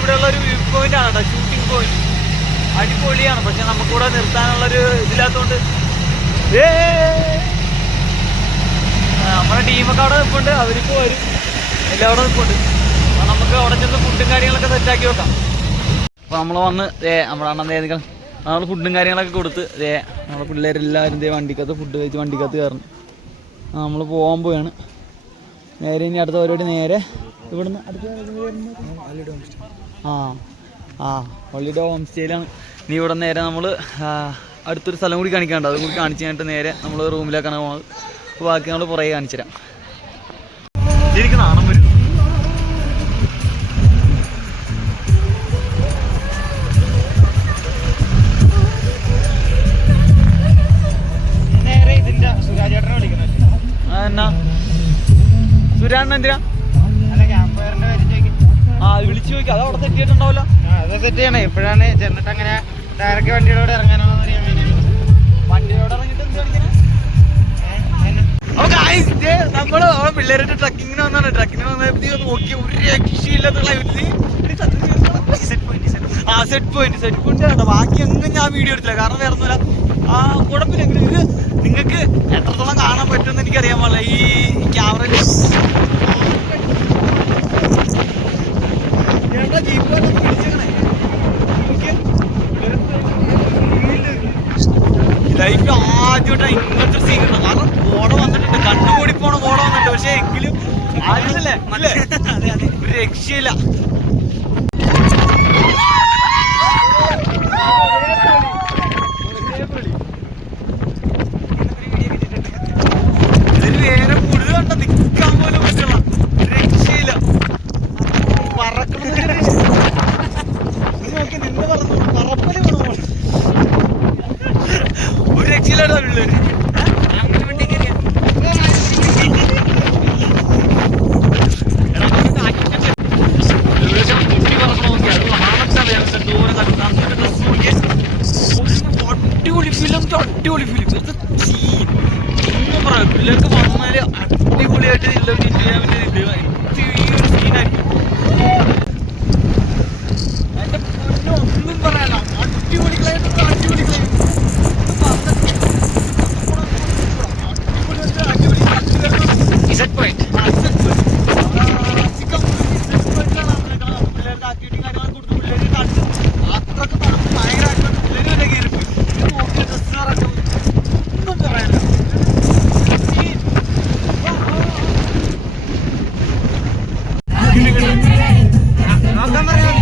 ഇവിടെയുള്ള ഒരു view point ആണ് കേട്ടോ, ഷൂട്ടിംഗ് പോയിന്റ്. അടിപൊളിയാണ്. പക്ഷെ നമുക്കിവിടെ നിർത്താനുള്ളൊരു ഇതില്ലാത്തതുകൊണ്ട് നമ്മുടെ ടീമൊക്കെ അവിടെ നിൽപ്പുണ്ട്. അവരിപ്പോൾ വരും, എല്ലാം അവിടെ നിൽപ്പുണ്ട്. അപ്പോൾ നമുക്ക് അവിടെ ചെന്ന് ഫുഡും കാര്യങ്ങളൊക്കെ സെറ്റാക്കി വെക്കാം. അപ്പോൾ നമ്മൾ വന്ന് നമ്മുടെ അണ്ണൻ നമ്മൾ ഫുഡും കാര്യങ്ങളൊക്കെ കൊടുത്ത് നമ്മുടെ പിള്ളേരെല്ലാവരും വണ്ടിക്കകത്ത് ഫുഡ് കഴിച്ച് വണ്ടിക്കകത്ത് കയറണം. നമ്മൾ പോകാൻ പോവുകയാണ്. നേരെ ഇനി അടുത്ത പരിപാടി നേരെ ഇവിടുന്ന് ഹോളിഡേ ഹോം സ്റ്റേയിലാണ്. ഇനി ഇവിടെ നേരെ നമ്മൾ അടുത്തൊരു സ്ഥലം കൂടി കാണിക്കാനുണ്ട്. അതും കൂടി കാണിച്ച് കഴിഞ്ഞിട്ട് നേരെ നമ്മൾ റൂമിലേക്കാണ് പോകുന്നത്. അപ്പോൾ ബാക്കി നമ്മൾ പുറകെ കാണിച്ചു തരാം. ശരിക്കും നാണം വരും. എന്നാ സുരാണ്ണ എന്തിനാ വിളിച്ചു ചോദിക്കാം. അത് അവിടെ സെറ്റ് ചെയ്തിട്ടുണ്ടാവല്ലോ. അത് സെറ്റ് ചെയ്യണേ. എപ്പോഴാണ് ചെന്നിട്ട് അങ്ങനെ ഡയറക്റ്റ് വണ്ടിയോടെ ഇറങ്ങാനാണോ അറിയാൻ വേണ്ടി. വണ്ടിയോടെ ഇറങ്ങിട്ട് എന്ത് കളിക്കണം? നമ്മള് പിള്ളേരുടെ ട്രക്കിങ്ങിന് വന്നാണ്. ട്രക്കിങ്ങിന് വന്നപ്പോഴത്തേക്ക് നോക്കി ഒരു രക്ഷയില്ലാത്തുള്ള സെറ്റ് പോയിന്റ് കേട്ടോ. ബാക്കി ഒന്നും ഞാൻ വീഡിയോ എടുത്തില്ല, കാരണം വേറെ ഒന്നുമില്ല. കുഴപ്പമില്ലെങ്കിലും ഇത് നിങ്ങൾക്ക് എത്രത്തോളം കാണാൻ പറ്റുമെന്ന് എനിക്കറിയാൻ പാടില്ല. ഈ ക്യാമറയിൽ ലൈഫ് ആദ്യമായിട്ടാണ് ഇങ്ങനത്തെ സീൻ കിട്ടുന്നത്. കാരണം കോട വന്നിട്ടുണ്ട്, കണ്ണുകൂടി പോണ കോട വന്നിട്ടുണ്ട്. പക്ഷെ എങ്കിലും ആദ്യമല്ലേ ഒരു രക്ഷയില്ല. ഇതിന് വേറെ കൂടുതൽ കണ്ട നിൽക്കാൻ പോലും പറ്റുള്ള രക്ഷയില്ല. പറക്കണ നോക്കി നിന്ന് പറഞ്ഞു പറപ്പല് വേണോ ഒരു രക്ഷയില്ലാട്ടോ പിള്ളേര്. അടിപൊളി ഫിലിം ഒന്നും പറയാം. പിള്ളേർക്ക് വന്നാല് അടിപൊളിയായിട്ട് എൻജോയ് ചെയ്യാൻ പറ്റിയ ഒരു സീനായിരിക്കും. എന്റെ പൊന്നോ ഒന്നും പറയാനോ അടിപൊളി ക്ലൈമറ്റ്, അടിപൊളി സെറ്റ് പോയിന്റ്. പിള്ളേർക്ക് ആക്ടിവിറ്റി കാര്യങ്ങളൊക്കെ കൊടുത്ത് പിള്ളേര് കാണിച്ചു. അത്രക്ക് ഭയങ്കരമായിട്ട് പിള്ളേര് വരെ കയറിപ്പോയി. നോക്കിയ ഡ്രസ്സുകാരൊക്കെ ഒന്നും പറയാനില്ല. നോക്കാൻ പറയാം.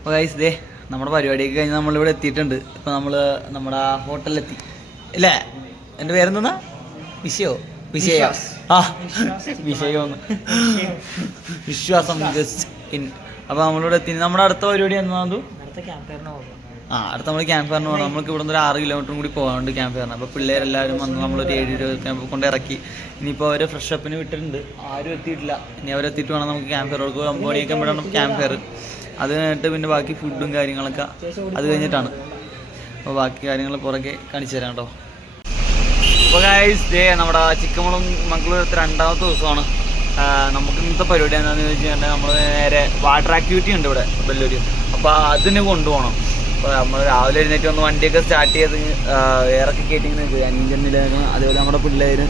അപ്പോൾ ഗൈസ് ദേ നമ്മുടെ പരിപാടിയൊക്കെ കഴിഞ്ഞ് നമ്മളിവിടെ എത്തിയിട്ടുണ്ട്. ഇപ്പോൾ നമ്മൾ നമ്മുടെ ഹോട്ടലിലെത്തി അല്ലേ? എൻ്റെ പേരെന്താ? വിശ്വാസം ജസ്റ്റ് ഇൻ. അപ്പോൾ നമ്മളിവിടെ എത്തി. നമ്മുടെ അടുത്ത പരിപാടി എന്നാണ്? അടുത്ത നമ്മൾ ക്യാമ്പ് ഫയറിന് പോകണം. നമ്മൾക്ക് ഇവിടെ നിന്ന് ഒരു 6 കിലോമീറ്ററും കൂടി പോകാനുണ്ട് ക്യാമ്പ് ഫയറിന്. അപ്പോൾ പിള്ളേരെല്ലാവരും വന്ന് നമ്മളൊരു 7:20 കൊണ്ട് ഇറക്കി. ഇനിയിപ്പോൾ അവർ ഫ്രഷ് അപ്പിന് വിട്ടിട്ടുണ്ട്. ആരും എത്തിയിട്ടില്ല. ഇനി അവരെത്തിയിട്ട് വേണം നമുക്ക് ക്യാമ്പ് ഫയർ കൊടുക്കുക. 9 മണിയൊക്കെ വേണം ക്യാമ്പ് ഫയർ. അത് കഴിഞ്ഞിട്ട് പിന്നെ ബാക്കി ഫുഡും കാര്യങ്ങളൊക്കെ അത് കഴിഞ്ഞിട്ടാണ്. അപ്പോൾ ബാക്കി കാര്യങ്ങൾ പുറകെ കാണിച്ചു തരാം കേട്ടോ. അപ്പോൾ ഗൈസ് ദേ നമ്മുടെ ചിക്കമംഗളൂരത്തെ 2ാമത്തെ ദിവസമാണ്. നമുക്ക് ഇന്നത്തെ പരിപാടി എന്താണെന്ന് ചോദിച്ചു കഴിഞ്ഞാൽ നമ്മൾ നേരെ വാട്ടർ ആക്ടിവിറ്റി ഉണ്ട് ഇവിടെ ബെല്ലൂർ. അപ്പോൾ അതിന് കൊണ്ടുപോകണം. അപ്പോൾ നമ്മൾ രാവിലെ എഴുന്നേറ്റ് വന്ന് വണ്ടിയൊക്കെ സ്റ്റാർട്ട് ചെയ്ത് എയറൊക്കെ കയറ്റിങ്ങനെ എൻജിനിലായിരുന്നു. അതേപോലെ നമ്മുടെ പിള്ളേർ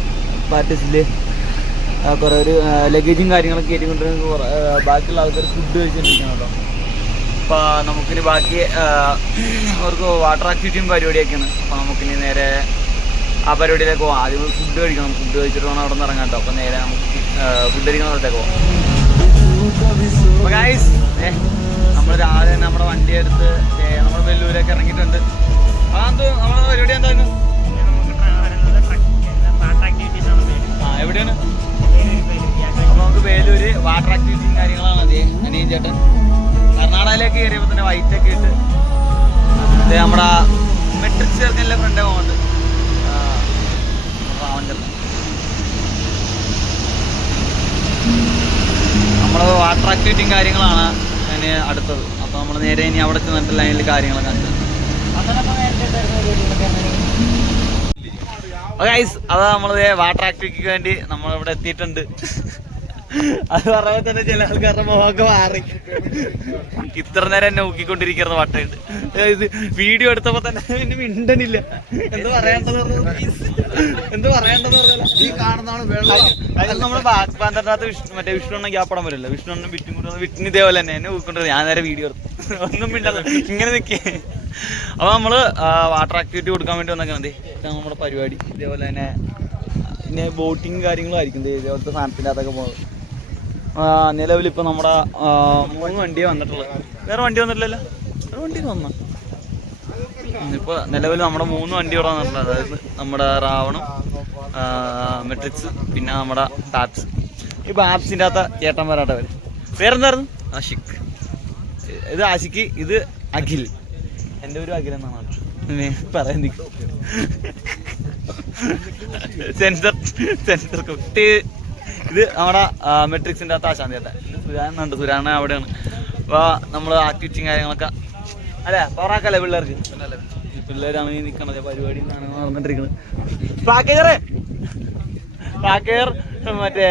പാർട്ടിസിൽ കുറേ ഒരു ലഗേജും കാര്യങ്ങളൊക്കെ കയറ്റിക്കൊണ്ടിരുന്ന ബാക്കിയുള്ള ആൾക്കാർ ഫുഡ് കഴിച്ചിട്ടിരിക്കണം കേട്ടോ. അപ്പോൾ നമുക്കിനി ബാക്കി അവർക്ക് വാട്ടർ ആക്ടിവിറ്റിയും പരിപാടിയൊക്കെയാണ്. അപ്പോൾ നമുക്കിനി നേരെ ആ പരിപാടിയിലേക്ക് പോകാം. ആദ്യം ഫുഡ് കഴിക്കണം. ഫുഡ് കഴിച്ചിട്ട് വേണം അവിടെ നിന്ന് ഇറങ്ങാം കേട്ടോ. അപ്പോൾ നേരെ നമുക്ക് ഫുഡ് കഴിക്കുന്ന സ്ഥലത്തേക്ക് പോകാം. അപ്പോൾ ഗൈസ് നമ്മൾ രാവിലെ തന്നെ നമ്മുടെ വണ്ടി എടുത്ത് നമ്മൾ വെല്ലൂരൊക്കെ ഇറങ്ങിയിട്ടുണ്ട്. അതെന്ത് നമ്മുടെ പരിപാടി എന്തായിരുന്നു? എവിടെയാണ്? അപ്പോൾ നമുക്ക് വേലൂര് വാട്ടർ ആക്ടിവിറ്റിയും കാര്യങ്ങളാണ്. അതെ അനിയൻ ചേട്ടൻ കർണാടകയിലേക്ക് കയറിയപ്പോൾ തന്നെ വൈറ്റൊക്കെ ഇട്ട് നമ്മുടെ മെട്രിക്സ് ചേർക്കല്ലേ ഫ്രണ്ടേ പോകുന്നുണ്ട്. നമ്മൾ വാട്ടർ ആക്ടിവിറ്റിയും കാര്യങ്ങളാണ് അതിന് അടുത്തത്. അപ്പോൾ നമ്മൾ നേരെ ഇനി അവിടെ ചെന്നിട്ട് ലൈനിൽ കാര്യങ്ങളൊക്കെ കണ്ടത്. ഗൈസ് അത് നമ്മൾ വാട്ടർ ആക്ടിവിറ്റിക്ക് വേണ്ടി നമ്മളിവിടെ എത്തിയിട്ടുണ്ട്. അത് പറയുമ്പോൾ തന്നെ ചില ആൾക്കാരുടെ മുഖമൊക്കെ മാറി. ഇത്ര നേരം എന്നെ ഊക്കിക്കൊണ്ടിരിക്കുന്ന വട്ടയുണ്ട്. ഇത് വീഡിയോ എടുത്തപ്പോ തന്നെ എന്നെ മിണ്ടനില്ല. എന്ത് പറയേണ്ടത് പറഞ്ഞാൽ ഈ കാണുന്നതാണ് നമ്മുടെ ബാക്ക് പാന്തറിനകത്ത് മറ്റേ വിഷ്ണു ഗ്യാപ്പടം വരില്ല. വിഷ്ണുണ്ണും വിഷ്ണു ഇതേപോലെ തന്നെ എന്നെ ഊക്കൊണ്ടിരുന്നത്. ഞാൻ നേരെ വീഡിയോ എടുത്തു. ഒന്നും മിണ്ടല്ല, ഇങ്ങനെ നിൽക്കേ. അപ്പോൾ നമ്മൾ വാട്ടർ ആക്ടിവിറ്റി കൊടുക്കാൻ വേണ്ടി വന്നേക്കണത് ഇതാണ് നമ്മുടെ പരിപാടി. ഇതേപോലെ തന്നെ പിന്നെ ബോട്ടിങ് കാര്യങ്ങളും ആയിരിക്കും ഇതേപോലത്തെ സാധനത്തിൻ്റെ അകത്തൊക്കെ പോകുന്നത്. നിലവിലിപ്പോൾ നമ്മുടെ 3 വണ്ടിയെ വന്നിട്ടുള്ളത്. വേറെ വണ്ടി വന്നിട്ടില്ലല്ലോ? വേറെ വണ്ടി വന്നോ? ഇപ്പോൾ നിലവിൽ നമ്മുടെ 3 വണ്ടി ഇവിടെ വന്നിട്ടുള്ളത്. അതായത് നമ്മുടെ റാവണും മെട്രിക്സ് പിന്നെ നമ്മുടെ ബാപ്സ്. ഈ ബാപ്സിൻ്റെ അകത്ത് ചേട്ടന്മാരാട്ടെ വരും. പേരെന്തായിരുന്നു? ആഷിഖ്. ഇത് ആഷിഖ്, ഇത് അഖിൽ. എൻ്റെ ഒരു അഖിൽ എന്നാണ് പറയാൻ സെൻസർ കുട്ടി. ഇത് നമ്മുടെ മെട്രിക്സിൻ്റെ അകത്ത് ആശാന്തി ചേട്ടൻ. സുരാനുണ്ട്, സുരാന അവിടെയാണ്. അപ്പോൾ നമ്മൾ ആക്ടിവിറ്റിയും കാര്യങ്ങളൊക്കെ അല്ലേ പവറാക്കല്ലേ പിള്ളേർക്ക്. പിള്ളേരാണ് ഈ നിൽക്കണത് പരിപാടി നടന്നിട്ടിരിക്കുന്നത്. പാക്കേർ മറ്റേ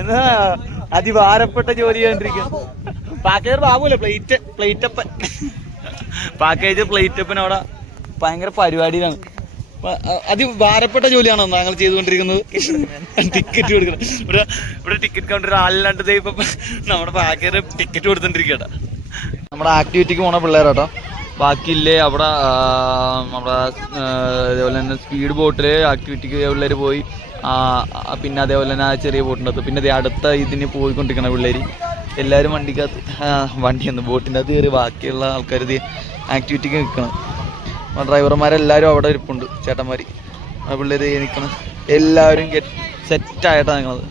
എന്താ അതിഭാരപ്പെട്ട ജോലി ചെയ്തോണ്ടിരിക്കുന്നു. പാക്കേർ ബാബുല്ലേ പ്ലേറ്റപ്പൻ. പാക്കേജ് പ്ലേറ്റപ്പൻ അവിടെ ഭയങ്കര പരിപാടിയിലാണ്. അതിഭാരപ്പെട്ട ജോലിയാണോ താങ്കൾ ചെയ്തുകൊണ്ടിരിക്കുന്നത്? ടിക്കറ്റ് കൊടുക്കണം. ഇവിടെ ടിക്കറ്റ് കൗണ്ടർ ആളില്ലാണ്ട് ഇപ്പം നമ്മുടെ പാക്കേർ ടിക്കറ്റ് കൊടുത്തോണ്ടിരിക്കട്ട. നമ്മുടെ ആക്ടിവിറ്റിക്ക് പോണ പിള്ളേരാട്ടോ. ബാക്കിയില്ലേ അവിടെ നമ്മുടെ അതേപോലെ തന്നെ സ്പീഡ് ബോട്ടിൽ ആക്ടിവിറ്റിക്ക് പിള്ളേർ പോയി. പിന്നെ അതേപോലെ തന്നെ ചെറിയ ബോട്ടിൻ്റെ പിന്നെ അടുത്ത ഇതിന് പോയിക്കൊണ്ടിരിക്കണം പിള്ളേർ. എല്ലാവരും വണ്ടിയൊന്നും ബോട്ടിൻ്റെ അകത്ത് കയറി. ബാക്കിയുള്ള ആൾക്കാർ ഇത് ആക്ടിവിറ്റിക്ക് നിൽക്കണം. ഡ്രൈവർമാരെല്ലാവരും അവിടെ ഇരിപ്പുണ്ട്. ചേട്ടന്മാർ പിള്ളേർ നിൽക്കണം. എല്ലാവരും സെറ്റായിട്ടാണ് നിൽക്കുന്നത്.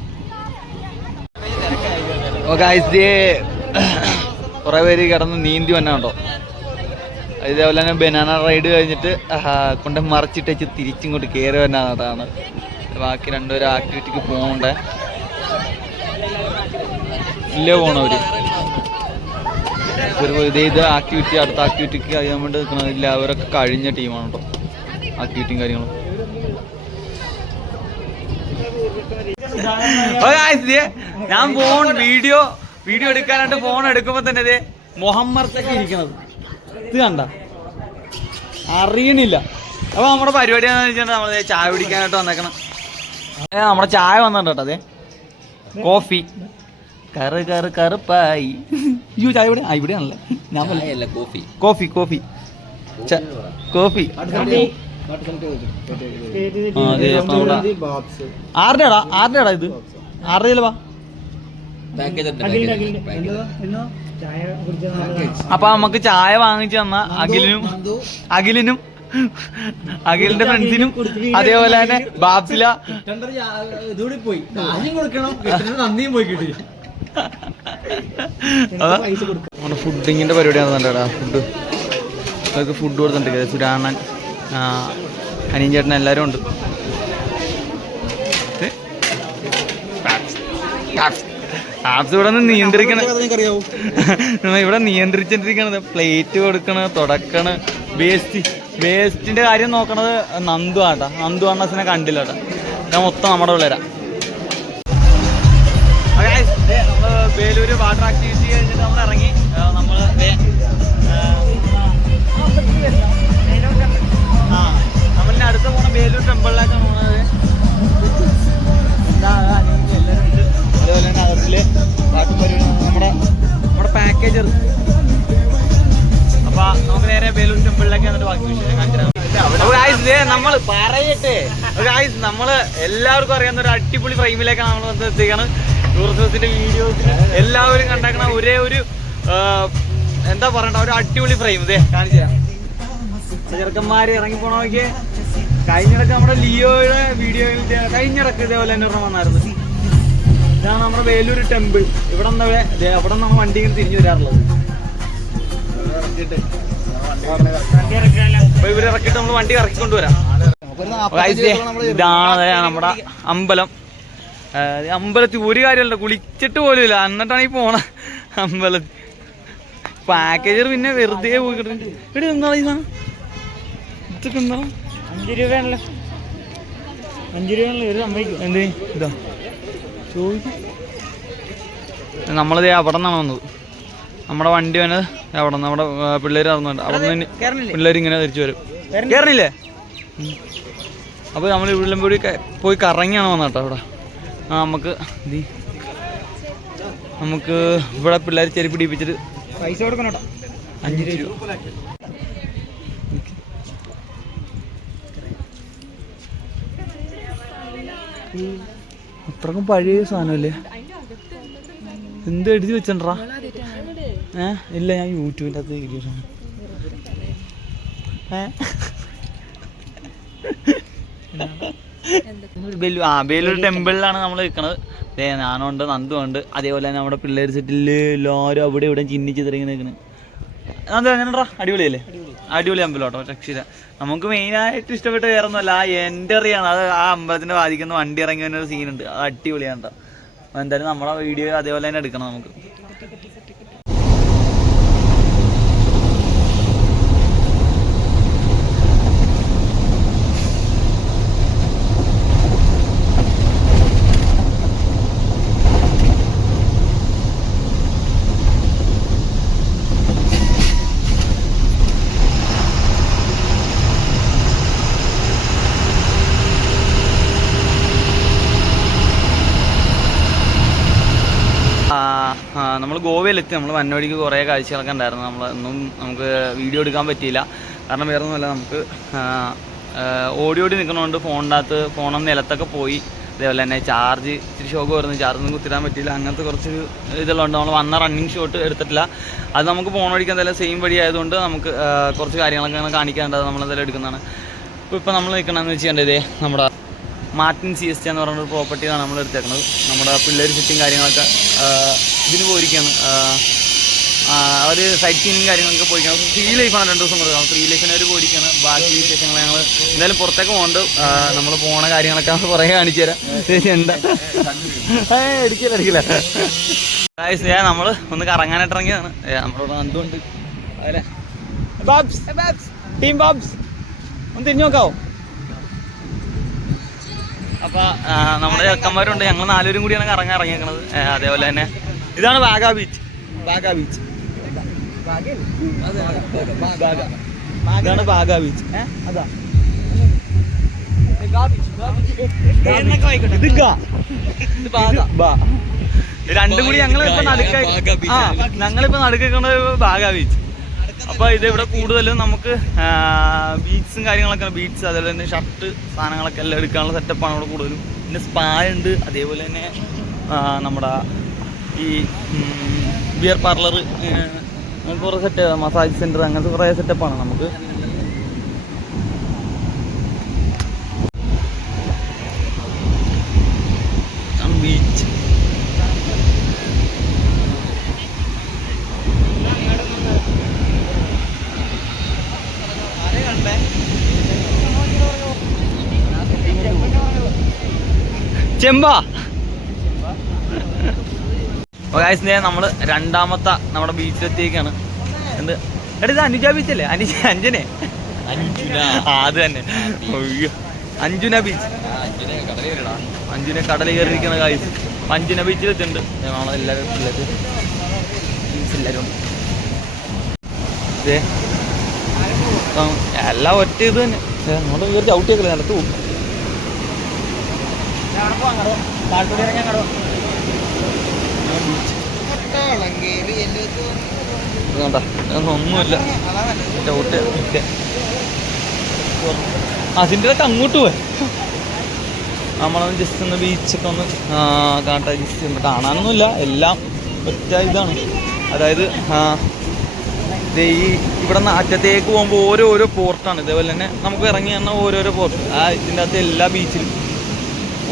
കുറേ പേര് കിടന്ന് നീന്തി വന്നാണ്ടോ. ഇതേപോലെ തന്നെ ബനാന റൈഡ് കഴിഞ്ഞിട്ട് കൊണ്ട് മറിച്ചിട്ട് വെച്ച് തിരിച്ചിങ്ങോട്ട് കയറി വന്നാണ്. ബാക്കി 2 പേര് ആക്ടിവിറ്റിക്ക് പോകണ്ടേ ഇല്ലേ പോണവര്. ഇത് ആക്ടിവിറ്റി അടുത്ത ആക്ടിവിറ്റിക്ക് കഴിയാൻ വേണ്ടി നിൽക്കണതില്ല. അവരൊക്കെ കഴിഞ്ഞ ടീമാണ് കേട്ടോ ആക്ടിവിറ്റിയും കാര്യങ്ങളും. ഞാൻ വീഡിയോ എടുക്കാനായിട്ട് ഫോൺ എടുക്കുമ്പോൾ തന്നെ ഇതേ മുഹമ്മദൊക്കെ ഇരിക്കണത് ഇത് കണ്ട അറിയണില്ല. അപ്പോൾ നമ്മുടെ പരിപാടി എന്താണെന്ന് വെച്ചിട്ടുണ്ടെങ്കിൽ നമ്മൾ ചായ കുടിക്കാനായിട്ട് വന്നേക്കണം. നമ്മുടെ ചായ വന്നിട്ടുണ്ട് കേട്ടോ. അതെ കോഫി കറുപ്പായി. അയ്യോ ചായ ഇവിടെ ഇവിടെയാണല്ലേ. ഞാൻ കോഫി കോഫി കോഫി കോഫി ആരുടെയാടാ ഇത്? ആരുടെ ചിലവാ? അപ്പൊ നമുക്ക് ചായ വാങ്ങിച്ചു തന്ന അഖിലിനും അഖിലിന്റെ ഫ്രണ്ട്സിനും അതേപോലെ തന്നെ ബാബ്സില നമ്മുടെ ഫുഡിങ്ങിന്റെ പരിപാടിയാണ് കണ്ടടാ. ഫുഡ് കൊടുത്തിട്ടുണ്ട്. സുരാണൻ അനിയൻ ചേട്ടൻ എല്ലാവരും ഉണ്ട്. ഇവിടെ നിന്ന് ഇവിടെ നിയന്ത്രിച്ചിട്ടിരിക്കണത്. പ്ലേറ്റ് കൊടുക്കണ തുടക്കണ്. വേസ്റ്റിന്റെ കാര്യം നോക്കണത് നന്ദു ആട്ടാ. നന്ദു അണ്ണസിനെ കണ്ടില്ല കേട്ടോ. ഞാൻ മൊത്തം നമ്മുടെ പിള്ളേരാ. വേലൂര് വാട്ടർ ആക്ടിവിറ്റി കഴിഞ്ഞിട്ട് നമ്മൾ ഇറങ്ങി. നമ്മൾ നമ്മളിന് അടുത്ത് പോണ വേലൂർ ടെമ്പിളിലേക്കാണ് പോകുന്നത്. എല്ലാവരും ഉണ്ട്. അതേപോലെ തന്നെ അകത്തില് പാട്ട് പരിപാടി നമ്മുടെ പാക്കേജ്. അപ്പൊ നമുക്ക് നേരെ വേലൂർ ടെമ്പിളിലേക്ക് എന്നിട്ട് ബാക്കി വിഷയം കാണിച്ചിട്ട് നമ്മൾ പറയട്ടെ. നമ്മള് എല്ലാവർക്കും അറിയാവുന്ന ഒരു അടിപൊളി ഫ്രെയിമിലേക്കാണ് നമ്മൾ വന്ന് എത്തിക്കണം. ടൂറിസത്തിന്റെ വീഡിയോസിന് എല്ലാവരും കണ്ടേക്കണ ഒരേ ഒരു എന്താ പറയണ്ട ഒരു അടിപൊളി ഫ്രെയിം. ഇതേ കാണിച്ചു തരാം. ചെറുക്കന്മാര് ഇറങ്ങി പോണോക്കെ. കഴിഞ്ഞിടക്ക് നമ്മുടെ ലിയോയുടെ വീഡിയോയിൽ കഴിഞ്ഞിടക്ക് ഇതേപോലെ തന്നെ ഒരെണ്ണം വന്നായിരുന്നു. ഇതാണ് നമ്മുടെ വേലൂർ ടെമ്പിൾ. ഇവിടെ നമ്മൾ വണ്ടി ഇങ്ങനെ തിരിഞ്ഞു വരാറുള്ളത്. അപ്പോൾ ഇവർ ഇറക്കിയിട്ട് നമ്മൾ വണ്ടി ഇറക്കിക്കൊണ്ട് വരാം. ഇതാണ് നമ്മുടെ അമ്പലം. അമ്പലത്തിൽ ഒരു കാര്യമല്ല, കുളിച്ചിട്ട് പോലും ഇല്ല, എന്നിട്ടാണ് ഈ പോണ അമ്പലത്തിൽ. പാക്കേജർ പിന്നെ വെറുതെ പോയി ഇവിടെ എന്താണ് ഈ സാധനം? ഇതൊക്കെ എന്താണ്? 5 രൂപയാണല്ലോ. 5 രൂപയാണല്ലോ ഒരു സമ്മതിക്കും. എന്ത് ഇതാ ചോദിക്കും. നമ്മളിത് അവിടെ നിന്നാണ് വന്നത്. നമ്മുടെ വണ്ടി വന്നത് അവിടെ നിന്ന്. നമ്മുടെ പിള്ളേർ ഇറങ്ങുന്നുണ്ട്. അവിടെ നിന്ന് പിള്ളേർ ഇങ്ങനെ തിരിച്ചു വരും. കയറണില്ലേ? അപ്പോൾ നമ്മൾ ഇവിടെ പോയി കറങ്ങിയാണ് വന്നത് കേട്ടോ. അവിടെ നമുക്ക് ഇവിടെ പിള്ളേർ ചെരുപ്പ് പിടിപ്പിച്ചിട്ട് പൈസ കൊടുക്കണം കേട്ടോ. 5 രൂപ. അത്രക്കും പഴയ സാധനമല്ലേ? എന്ത് എഴുതി വെച്ചണ്ടാ? ഇല്ല, ഞാൻ യൂട്യൂബിൻ്റെ അകത്ത് വീഡിയോസ് ബേലൂർ ടെമ്പിളിലാണ് നമ്മൾ നിൽക്കണത്. ഞാനുണ്ട്, നന്ദുണ്ട്, അതേപോലെ തന്നെ നമ്മുടെ പിള്ളേർ സെറ്റിൽ എല്ലാവരും അവിടെ ഇവിടെ ചിന്നിച്ച് തിരങ്ങി നിൽക്കുന്നത്. അത് എങ്ങനെയാ? അടിപൊളിയല്ലേ? അടിപൊളി അമ്പലം കേട്ടോ, രക്ഷയില്ല. നമുക്ക് മെയിനായിട്ട് ഇഷ്ടപ്പെട്ട് കയറുന്നല്ല, ആ എൻട്രിയാണ്. അത് ആ അമ്പലത്തിൻ്റെ ബാധിക്കുന്ന വണ്ടി ഇറങ്ങി വരുന്ന ഒരു സീനുണ്ട്, അത് അടിപൊളിയാണ് കേട്ടോ. എന്തായാലും നമ്മളെ വീഡിയോ അതേപോലെ തന്നെ എടുക്കണം നമുക്ക്. നമ്മൾ ഗോവയിലെത്തി. നമ്മൾ വന്നവഴിക്ക് കുറേ കാഴ്ചകളൊക്കെ ഉണ്ടായിരുന്നു. നമുക്ക് വീഡിയോ എടുക്കാൻ പറ്റിയില്ല. കാരണം വേറെ ഒന്നുമല്ല, നമുക്ക് ഓടി നിൽക്കണോണ്ട് ഫോണൊന്ന് നിലത്തൊക്കെ പോയി. അതേപോലെ തന്നെ ചാർജ് ഇച്ചിരി ഷോക്ക് വരുന്നു, ചാർജൊന്നും കുത്തിടാൻ പറ്റിയില്ല. അങ്ങനത്തെ കുറച്ച് ഇതെല്ലാം നമ്മൾ വന്ന റണ്ണിങ് ഷോട്ട് എടുത്തിട്ടില്ല. അത് നമുക്ക് പോണ വഴിക്ക് എന്തായാലും സെയിം വഴി ആയതുകൊണ്ട് നമുക്ക് കുറച്ച് കാര്യങ്ങളൊക്കെ അങ്ങനെ കാണിക്കാനുണ്ട്. അത് നമ്മളെന്തായാലും എടുക്കുന്നതാണ്. ഇപ്പോൾ നമ്മൾ നിൽക്കണമെന്ന് വെച്ചിട്ടുണ്ടെങ്കിൽ നമ്മുടെ മാർട്ടിൻ CST എന്ന് പറഞ്ഞൊരു പ്രോപ്പർട്ടിയാണ് നമ്മൾ എടുത്തേക്കുന്നത്. നമ്മുടെ പിള്ളേർ ചുറ്റും കാര്യങ്ങളൊക്കെ ഇതിന് പോയിരിക്കുകയാണ്. അവർ സൈറ്റ് സീനിങ് കാര്യങ്ങളൊക്കെ പോയിരിക്കുകയാണ്. 3 ലൈഫാണ് 2 ദിവസം കൊടുക്കുന്നത്. 3 ലൈഫിന് അവർ പോയിരിക്കുകയാണ്. ബാക്കി വിശേഷങ്ങൾ ഞങ്ങൾ എന്തായാലും പുറത്തേക്ക് പോകുന്നുണ്ട്. നമ്മൾ പോണ കാര്യങ്ങളൊക്കെ കുറേ കാണിച്ചു തരാം. എന്താ എടുക്കില്ല നമ്മൾ ഒന്ന് കറങ്ങാനായിട്ട് ഇറങ്ങിയതാണ്. നമ്മളിവിടെ എന്തുകൊണ്ട് അല്ലേ ബാബ്സ്, ടീം ബാബ്സ് ഒന്ന് തിരിഞ്ഞു നോക്കാവോ? അപ്പോൾ നമ്മുടെ ചെറുക്കന്മാരുണ്ട്, ഞങ്ങൾ 4 പേരും കൂടിയാണ് കറങ്ങാൻ ഇറങ്ങിയേക്കണത്. അതേപോലെ തന്നെ ഇതാണ് ബാഗ ബീച്ച്. ഇതാണ് ബാഗ ബീച്ച്. അതാ രണ്ടും കൂടി ഞങ്ങളിപ്പോ നടുക്കുന്നത് ബാഗ ബീച്ച്. അപ്പോൾ ഇതിവിടെ കൂടുതലും നമുക്ക് ബീറ്റ്സും കാര്യങ്ങളൊക്കെ, ബീറ്റ്സ് അതേപോലെ തന്നെ ഷർട്ട് സാധനങ്ങളൊക്കെ എല്ലാം എടുക്കാനുള്ള സെറ്റപ്പാണ് ഇവിടെ കൂടുതലും. പിന്നെ സ്പാ ഉണ്ട്, അതേപോലെ തന്നെ നമ്മുടെ ഈ ബിയർ പാർലർ, അങ്ങനെ കുറേ സെറ്റ്, മസാജ് സെൻറ്റർ, അങ്ങനത്തെ കുറേ സെറ്റപ്പാണ് നമുക്ക്. ബീച്ച് ചെമ്പാ. നമ്മൾ രണ്ടാമത്തെ നമ്മുടെ ബീച്ചിലെത്തിയേക്കാണ്. എന്ത് എടാ, ഇത് അനുജ ബീച്ചല്ലേ? അഞ്ജനെ അത് തന്നെ. അയ്യോ, അഞ്ജുന ബീച്ച്. അഞ്ജുന കടൽ കയറിയിരിക്കുന്ന കാഴ്ച. അഞ്ജുന ബീച്ചിലെത്തുന്നുണ്ട് നമ്മളെല്ലാവരും. എല്ലാവരും എല്ലാം ഒറ്റ ഇത് തന്നെ. നമ്മൾ കയറി ചവിട്ടിയേക്കല്ലേ, നിലത്ത് പോകും. ഒന്നുമില്ല, അതിൻ്റെ ഒക്കെ അങ്ങോട്ട് പോയി. നമ്മളൊന്ന് ജസ്റ്റ് ഒന്ന് ബീച്ചൊക്കെ ഒന്ന് കാണട്ടെ. ജസ്റ്റ് കാണാനൊന്നുമില്ല, എല്ലാം ഒറ്റ ഇതാണ്. അതായത് ഈ ഇവിടെ നിന്ന് അറ്റത്തേക്ക് പോകുമ്പോൾ ഓരോരോ പോർട്ടാണ്. ഇതേപോലെ തന്നെ നമുക്ക് ഇറങ്ങി വന്ന ഓരോരോ പോർട്ട്. ഇതിൻ്റെ അകത്ത് എല്ലാ ബീച്ചിലും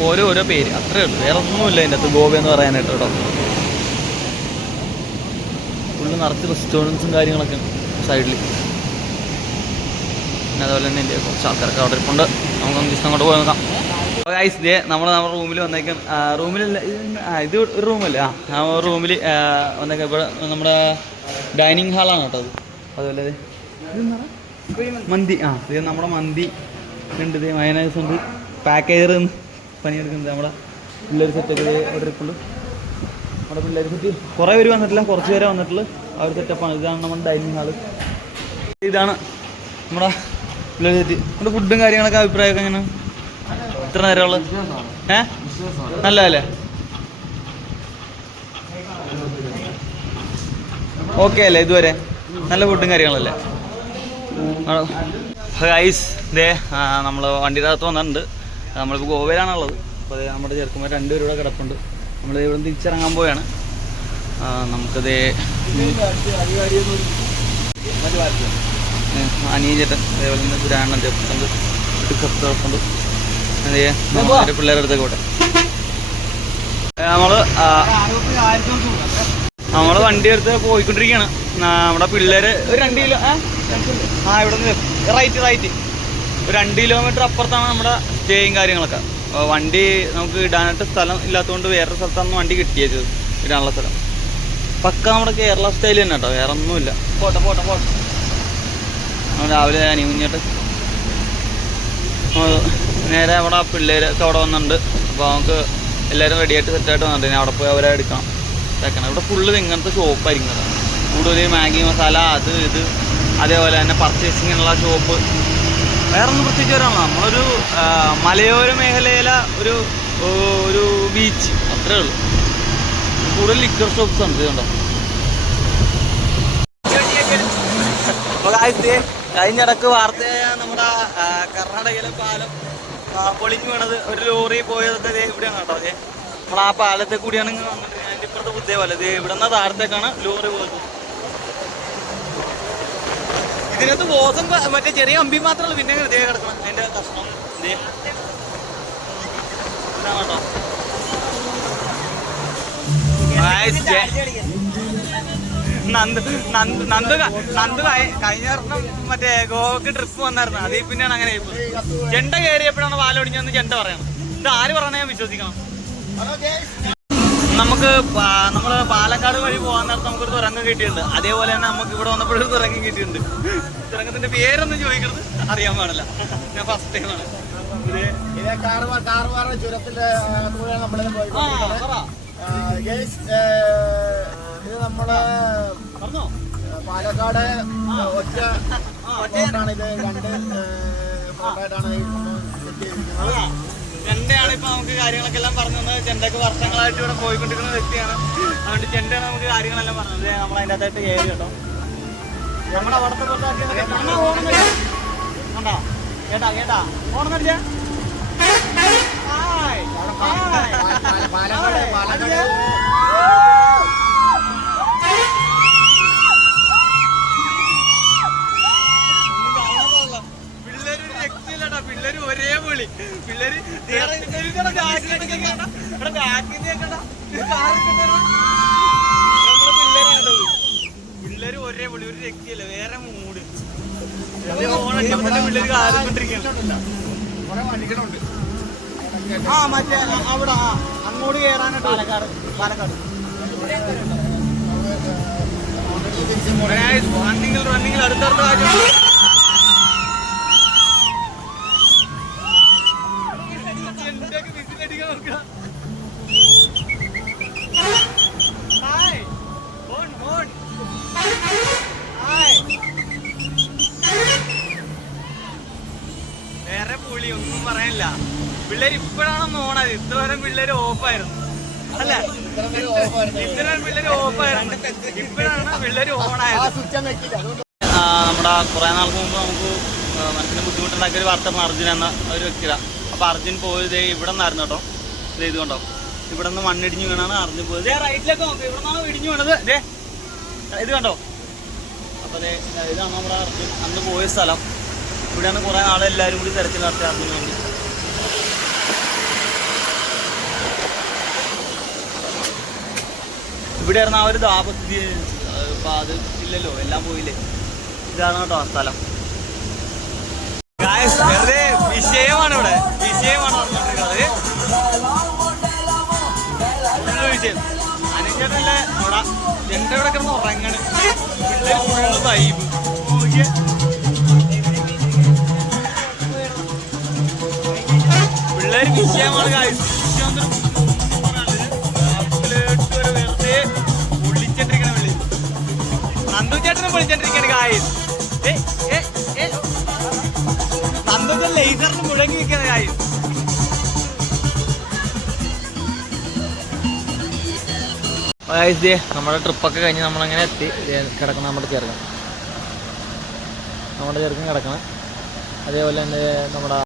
ഓരോരോ പേര്, അത്രേ ഉള്ളൂ, വേറെ ഒന്നുമില്ല ഇതിൻ്റെ അകത്ത് ഗോവ എന്ന് പറയാനായിട്ട് കേട്ടോ. ഫുള്ള് നിറച്ച് റെസ്റ്റോറൻറ്റ്സും കാര്യങ്ങളൊക്കെ സൈഡിൽ. പിന്നെ അതുപോലെ തന്നെ എൻ്റെ കുറച്ച് ആൾക്കാരൊക്കെ അവിടെ ഇരിപ്പുണ്ട്. നമുക്കൊന്ന് ജസ്റ്റ് അങ്ങോട്ട് പോയി നോക്കാം. ഗൈസ് ഡേ നമ്മൾ നമ്മുടെ റൂമിൽ വന്നേക്കാം. റൂമിലല്ല, ഇത് ഒരു റൂമല്ലേ? ആ റൂമിൽ വന്നേക്കാം. ഇവിടെ നമ്മുടെ ഡൈനിങ് ഹാളാണ് കേട്ടോ അത്. അതുപോലെ മന്തി, ഇത് നമ്മുടെ മന്തി ഉണ്ട്, ഇത് മയനൈസ് ഉണ്ട്, പാക്കേജ് പണിയെടുക്കുന്നത് നമ്മുടെ പിള്ളേർ സെറ്റൊക്കെ അവിടെ ഇരിപ്പുണ്ട്. നമ്മുടെ പിള്ളേർ സെറ്റ് കുറേ പേര് വന്നിട്ടില്ല, കുറച്ച് പേരെ വന്നിട്ടുള്ളൂ. ആ ഒരു സെറ്റപ്പാണ്. ഇതാണ് നമ്മുടെ ഡൈനിങ് ഹാള്. ഇതാണ് നമ്മുടെ പിള്ളേർ സെറ്റ്. നമ്മുടെ ഫുഡും കാര്യങ്ങളൊക്കെ അഭിപ്രായമൊക്കെ എങ്ങനെ? ഇത്ര നേരമുള്ള നല്ലതല്ലേ? ഓക്കെ അല്ലേ? ഇതുവരെ നല്ല ഫുഡും കാര്യങ്ങളല്ലേ? ഗൈസ് ദേ നമ്മൾ വണ്ടിയുടെ അകത്ത് വന്നിട്ടുണ്ട്. നമ്മളിപ്പോൾ ഗോവയിലാണുള്ളത്. അപ്പോൾ അതേ നമ്മുടെ ചെറുക്കന്മാർ 2 പേരും ഇവിടെ കിടപ്പുണ്ട്. നമ്മൾ ഇവിടെ നിന്ന് തിരിച്ചിറങ്ങാൻ പോവുകയാണ്. നമുക്കതേ അനിയൻ അതേപോലെ തന്നെ പുരാണം ചെറുപ്പുണ്ട്, കുഴപ്പമുണ്ട്. അതേ പിള്ളേരുടെ അടുത്തൊക്കെ പോട്ടെ. നമ്മൾ വണ്ടി എടുത്ത് പോയിക്കൊണ്ടിരിക്കുകയാണ്. നമ്മുടെ പിള്ളേർ ഒരു 2 കിലോ ഇവിടെ നിന്ന് റൈറ്റ് ഒരു 2 കിലോമീറ്റർ അപ്പുറത്താണ് നമ്മുടെ സ്റ്റേയും കാര്യങ്ങളൊക്കെ. വണ്ടി നമുക്ക് ഇടാനായിട്ട് സ്ഥലം ഇല്ലാത്തതുകൊണ്ട് വേറൊരു സ്ഥലത്താണ് വണ്ടി കിട്ടിയത് ഇടാനുള്ള സ്ഥലം. പക്ക നമ്മുടെ കേരള സ്റ്റൈൽ തന്നെ കേട്ടോ, വേറെ ഒന്നുമില്ല. പോട്ടെ രാവിലെ അനിമുഞ്ഞിട്ട് നേരെ അവിടെ പിള്ളേരൊക്കെ അവിടെ വന്നിട്ടുണ്ട്. അപ്പോൾ നമുക്ക് എല്ലാവരും റെഡിയായിട്ട് സെറ്റായിട്ട് വന്നിട്ടുണ്ട്. ഇനി അവിടെ പോയി അവരെ എടുക്കണം, ഇതാക്കണം. ഇവിടെ ഫുള്ള് ഇങ്ങനത്തെ ഷോപ്പായിരിക്കും കൂടുതൽ. മാഗി മസാല അത് ഇത്, അതേപോലെ തന്നെ പർച്ചേസിങ്ങിനുള്ള ഷോപ്പ്. വേറെ ഒന്നും പ്രത്യേകിച്ച് വരാണല്ലോ. നമ്മളൊരു മലയോര മേഖലയിലെ ഒരു ബീച്ച്, അത്രേ ഉള്ളൂ. കൂടുതൽ ലിക്കർ ഷോപ്സ് ഉണ്ട്. ഇതുണ്ടോ? കഴിഞ്ഞിടക്ക് വാർത്തയായ നമ്മുടെ കർണാടകയിലെ പാലം പൊളിഞ്ഞു വീണത്, ഒരു ലോറി പോയതൊക്കെ ഇവിടെയാണ് കേട്ടോ. നമ്മൾ ആ പാലത്തെ കൂടിയാണ് ഇങ്ങനെ വന്നിട്ട് അതിൻ്റെ ഇപ്പുറത്തെ ബുദ്ധേ പോലെ ഇവിടെ നിന്ന് താഴത്തേക്കാണ് ലോറി പോയത്. ഇതിനകത്ത് ബോസം മറ്റേ ചെറിയ അമ്പി മാത്രമല്ല, പിന്നെ ഇതേ കിടക്കണം അതിൻ്റെ കഷ്ണം. കേട്ടോ നന്ദു കഴിഞ്ഞ വർഷം മറ്റേ ഗോവക്ക് ട്രിപ്പ് വന്നായിരുന്നു. അതിൽ പിന്നെയാണ് അങ്ങനെ ചെണ്ട കയറിയപ്പോഴാണ് പാലൊടിഞ്ഞെന്ന് ചെണ്ട പറയണം. ഇത് ആര് പറഞ്ഞാൽ ഞാൻ വിശ്വസിക്കണം? നമ്മൾ പാലക്കാട് വഴി പോകാൻ നേരത്ത് നമുക്കൊരു തുരങ്കം കിട്ടിയിട്ടുണ്ട്. അതേപോലെ തന്നെ നമുക്ക് ഇവിടെ വന്നപ്പോഴൊരു തുരങ്കം കിട്ടിയിട്ടുണ്ട്. തുരങ്കത്തിന്റെ പേരൊന്നും ചോദിക്കരുത്, അറിയാൻ പാടില്ല. ഞാൻ ഫസ്റ്റ് ടൈമാണ്. ഇത് നമ്മുടെ പാലക്കാട് ഒറ്റ ഫോട്ടാണ്. ഇത് 2 ഫോട്ടായിട്ടാണ് ചെണ്ടയാണ് ഇപ്പൊ നമുക്ക് കാര്യങ്ങളൊക്കെ എല്ലാം പറഞ്ഞു തന്നത്. ചെണ്ടക്ക് വർഷങ്ങളായിട്ട് ഇവിടെ പോയിക്കൊണ്ടിരിക്കുന്ന വ്യക്തിയാണ്. അതുകൊണ്ട് ചെണ്ടയാണ് നമുക്ക് കാര്യങ്ങളെല്ലാം പറഞ്ഞത്. നമ്മൾ അതിൻ്റെ അകത്തായിട്ട് കയറി കേട്ടോ. നമ്മുടെ അവിടുത്തെ കേട്ടാ കേട്ടാ ഓണം നടിച്ച പിള്ളേര് ഒരേ വിളി. പിള്ളേര് പിള്ളേര് ഒരേ വിളി, ഒരു രക്ഷയില്ല, വേറെ മൂഡ്. പിള്ളേര് കാറിക്കൊണ്ടിരിക്കുന്നുണ്ട്. മറ്റേ അവിടെ അങ്ങോട്ട് കയറാനായിട്ട് പാലക്കാട് റണ്ണിങ്ങിൽ അടുത്തടുത്ത കാര്യം. വേറെ പുളി ഒന്നും പറയാനില്ല. പിള്ളേർ ഇപ്പോഴാണെന്ന് ഓണായത്. ഇത്രവരെ പിള്ളേര് ഓഫായിരുന്നു അല്ല, ഇത്രയും പിള്ളേര് ഓഫായിരുന്നു. ഇപ്പോഴാണ് പിള്ളേര് ഓണായത്. നമ്മുടെ കുറെ നാൾക്ക് മുമ്പ് നമുക്ക് മനസ്സിന് ബുദ്ധിമുട്ടുണ്ടാക്കിയ ഒരു വാർത്ത അർജുൻ എന്ന ഒരു വ്യക്തിയാണ്. അപ്പോൾ അർജുൻ പോയത് ഇവിടെ നിന്നായിരുന്നു കേട്ടോ. ഇത് കണ്ടോ, ഇവിടെ നിന്ന് മണ്ണിടിഞ്ഞു വീണാണ് അർജുൻ പോയത്. റൈറ്റിലേക്ക് നോക്ക്, ഇവിടെ നിന്നാണ് ഇടിഞ്ഞു വീണത്. ഇത് കണ്ടോ. അപ്പോൾ ഇതാണ് നമ്മുടെ അർജുൻ അന്ന് പോയ സ്ഥലം. ഇവിടെയാണ് കുറേ ആളെല്ലാവരും കൂടി തിരച്ചിൽ നടത്തി അർജുന് വേണ്ടി. ഇവിടെ ആയിരുന്നു ആ ഒരു ദാപസ്ഥിതി. അപ്പോൾ അത് ഇല്ലല്ലോ, എല്ലാം പോയില്ലേ. ഇതാണ് കേട്ടോ ആ സ്ഥലം. ഇവിടെ കിടന്ന് ഉറങ്ങണം. Full vibe. പിള്ളേർ വിഷയമാണ് കാര്യം. വെറുതെ പൊള്ളിച്ചോണ്ടിരിക്കണ വിളി. നന്ദു ചേട്ടനും പൊളിച്ചോണ്ടിരിക്കണ കാര്യം. നന്ദു ലേസറിന് മുഴങ്ങി നിൽക്കുന്ന കാര്യം. നമ്മുടെ ട്രിപ്പൊക്കെ കഴിഞ്ഞ് നമ്മളങ്ങനെ എത്തി. കിടക്കണം നമ്മുടെ ചെറുക്കൻ കിടക്കണം. അതേപോലെ തന്നെ നമ്മുടെ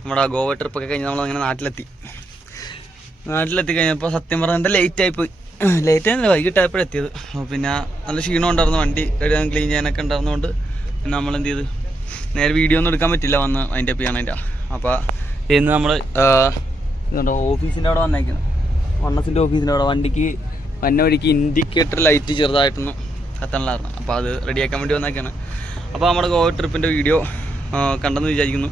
നമ്മുടെ ഗോവ ട്രിപ്പൊക്കെ കഴിഞ്ഞ് നമ്മളങ്ങനെ നാട്ടിലെത്തി കഴിഞ്ഞപ്പോൾ സത്യം പറഞ്ഞാൽ എന്താ ലേറ്റായിപ്പോയി. ലേറ്റായിരുന്നില്ല, വൈകിട്ടായപ്പോഴെത്തിയത്. പിന്നെ നല്ല ക്ഷീണം ഉണ്ടായിരുന്നു, വണ്ടി കഴുകാൻ ക്ലീൻ ചെയ്യാനൊക്കെ ഉണ്ടായിരുന്നതുകൊണ്ട് പിന്നെ നമ്മളെന്ത് ചെയ്ത് നേരെ വീഡിയോ ഒന്നും എടുക്കാൻ പറ്റില്ല വന്ന് അതിൻ്റെ അപ്പ് ചെയ്യാനതിൻ്റെ. അപ്പോൾ ഇന്ന് നമ്മൾ ഇതുണ്ടോ ഓഫീസിൻ്റെ അവിടെ വന്നേക്കുന്നത്, വണ്ണസിൻ്റെ ഓഫീസിൻ്റെ അവിടെ. വണ്ടിക്ക് വന്ന വഴിക്ക് ഇൻഡിക്കേറ്റർ ലൈറ്റ് ചെറുതായിട്ടൊന്ന് കത്താനുള്ളായിരുന്നു. അപ്പോൾ അത് റെഡിയാക്കാൻ വേണ്ടി വന്നേക്കാണ്. അപ്പോൾ നമ്മുടെ ഗോവ ട്രിപ്പിൻ്റെ വീഡിയോ കണ്ടെന്ന് വിചാരിക്കുന്നു.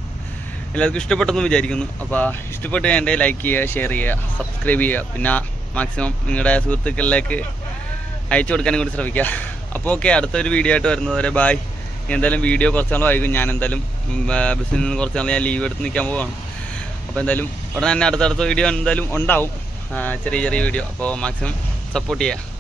എല്ലാവർക്കും ഇഷ്ടപ്പെട്ടെന്ന് വിചാരിക്കുന്നു. അപ്പോൾ ഇഷ്ടപ്പെട്ട് കഴിഞ്ഞാൽ ലൈക്ക് ചെയ്യുക, ഷെയർ ചെയ്യുക, സബ്സ്ക്രൈബ് ചെയ്യുക. പിന്നെ മാക്സിമം നിങ്ങളുടെ സുഹൃത്തുക്കളിലേക്ക് അയച്ചു കൊടുക്കാനും കൂടി ശ്രമിക്കുക. അപ്പോൾ ഓക്കെ, അടുത്തൊരു വീഡിയോ ആയിട്ട് വരുന്നതുവരെ ബായ്. എന്തായാലും വീഡിയോ കുറച്ച് നാൾ വൈകും. ഞാൻ എന്തായാലും ബസ്സിൽ നിന്ന് കുറച്ച് നാൾ ഞാൻ ലീവ് എടുത്ത് നിൽക്കാൻ പോവുകയാണ്. അപ്പോൾ എന്തായാലും ഉടനെ തന്നെ അടുത്തടുത്ത വീഡിയോ എന്തായാലും ഉണ്ടാവും, ചെറിയ വീഡിയോ. അപ്പോൾ മാക്സിമം സപ്പോർട്ട് ചെയ്യുക.